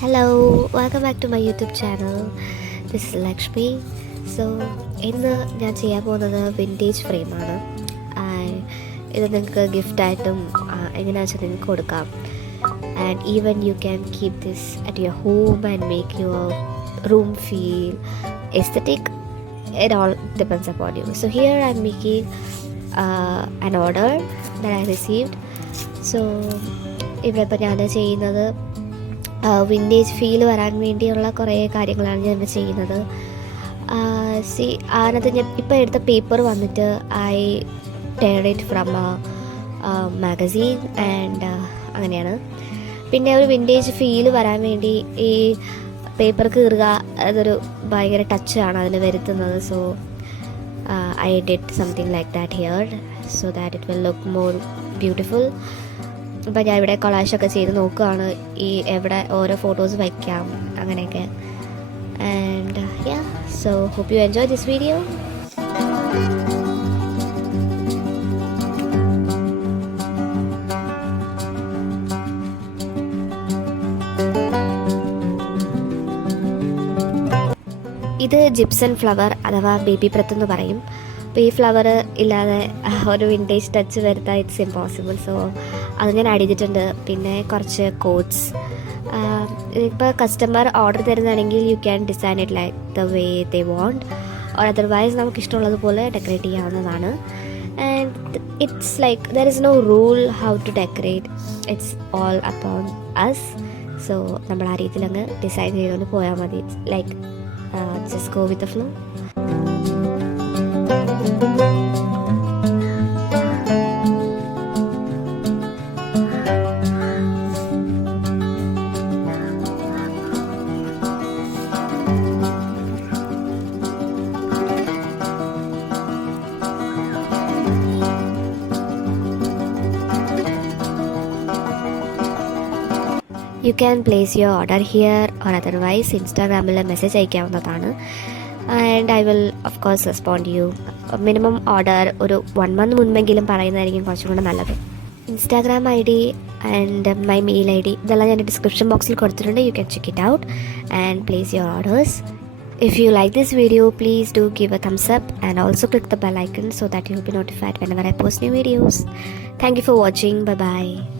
Hello, welcome back to my YouTube channel. This is Lakshmi. So, ഇന്ന് ഞാൻ ചെയ്യാൻ പോകുന്നത് വിൻറ്റേജ് ഫ്രെയിമാണ്. ഇത് നിങ്ങൾക്ക് ഗിഫ്റ്റായിട്ടും എങ്ങനെയാണെന്ന് വെച്ചാൽ നിങ്ങൾക്ക് കൊടുക്കാം. And even you can keep this at your home and make your room feel aesthetic. It all depends upon you. So here I'm making an order that I received. So ഇവിടെ ഇപ്പോൾ ഞാൻ ചെയ്യുന്നത് വിൻറ്റേജ് ഫീൽ വരാൻ വേണ്ടിയുള്ള കുറേ കാര്യങ്ങളാണ് ഞാൻ ചെയ്യുന്നത്. അതിനകത്ത് ഞാൻ ഇപ്പോൾ എടുത്ത പേപ്പർ വന്നിട്ട് I turn it from magazine and അങ്ങനെയാണ്. പിന്നെ ഒരു വിൻറ്റേജ് ഫീൽ വരാൻ വേണ്ടി ഈ പേപ്പർ കീറുക അതൊരു ഭയങ്കര ടച്ചാണ് അതിന് വരുത്തുന്നത്. So I did something like that here so that it will look more beautiful. അപ്പോൾ ഞാൻ ഇവിടെ കൊളാഷൊക്കെ ചെയ്ത് നോക്കുകയാണ് ഈ എവിടെ ഓരോ ഫോട്ടോസ് വയ്ക്കാം അങ്ങനെയൊക്കെ. And ya, so hope you enjoy this video. ഇത് ജിപ്സൺ ഫ്ലവർ അഥവാ ബേബി ബ്രെത്ത് എന്ന് പറയും. അപ്പോൾ ഈ ഫ്ലവർ ഇല്ലാതെ ഒരു വിൻറ്റേജ് ടച്ച് വരുത്താൻ ഇറ്റ്സ് ഇമ്പോസിബിൾ. സോ അത് ഞാൻ ആഡ് ചെയ്തിട്ടുണ്ട്. പിന്നെ കുറച്ച് കോട്ട്സ്. ഇപ്പോൾ കസ്റ്റമർ ഓർഡർ തരുന്നതാണെങ്കിൽ you can design it like the way they want or otherwise നമുക്ക് ഇഷ്ടമുള്ളതുപോലെ ഡെക്കറേറ്റ് ചെയ്യാവുന്നതാണ്. And it's like there is no rule how to decorate, it's all upon us. So നമ്മൾ ആ രീതിയിൽ അങ്ങ് ഡിസൈൻ ചെയ്തുകൊണ്ട് പോയാൽ മതി. Like just go with the flow. You can place your order here or otherwise ഇൻസ്റ്റാഗ്രാമിൽ message അയക്കാവുന്നതാണ്. And I will of course respond you. Minimum order ഒരു 1 month മുൻപെങ്കിലും പറയുന്നതായിരിക്കും കുറച്ചും കൂടെ നല്ലത്. Instagram ID and my mail ID ഇതെല്ലാം ഞാൻ ഡിസ്ക്രിപ്ഷൻ ബോക്സിൽ കൊടുത്തിട്ടുണ്ട്. You can check it out and place your orders. If you like this video, please do give a thumbs up and also click the bell icon so that you will be notified whenever I post new videos. Thank you for watching. Bye bye.